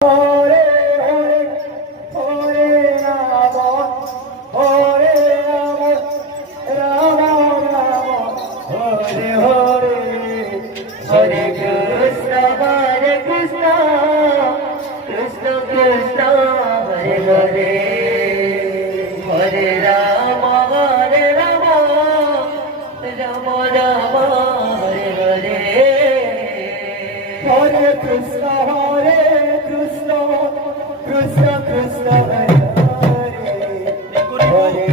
Hare Hare Hare Ram Hare Ram Ram Ram Hare Hare Hare Krishna Krishna Krishna Krishna Hare Hare Hare Ram Ram Ram Hare Hare Hare Krishna Krishna Krishna Krishna Hare Hare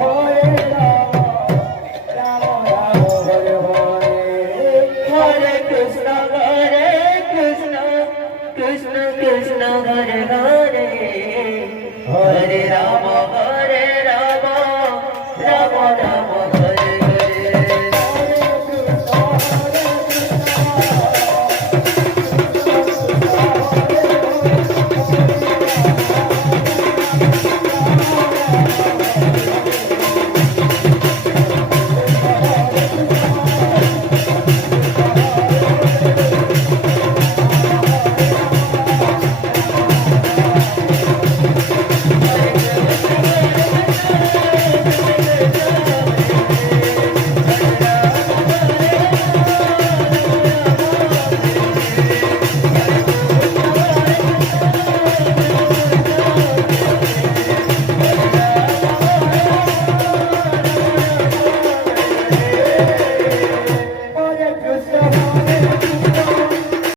Hare Ram Ram Ram Hare Hare Hare Krishna Krishna Krishna Krishna Hare Hare Hare Ram